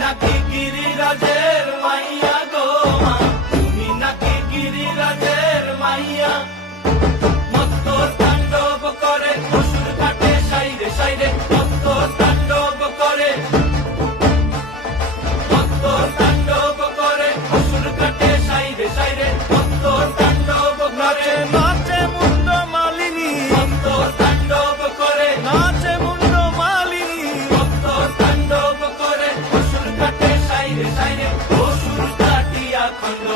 নাকি গিরিরাজের মাইয়া গো মা, তুমি নাকি গিরিরাজের মাইয়া। মত্ত তাণ্ডব করে অসুর কাটে সাইরে সাইরে, মত্ত তাণ্ডব করে, মত্ত তাণ্ডব করে অসুর কাটে সাইরে সাইরে, মত্ত তাণ্ডব করে। নাচে মুন্ড মালিনী, মত্ত তাণ্ডব করে, নাচে মুন্ড মালিনী, মত্ত তাণ্ডব করে অসুর কাটে সাইরে সাইরে, অসুর কাটিয়া খণ্ড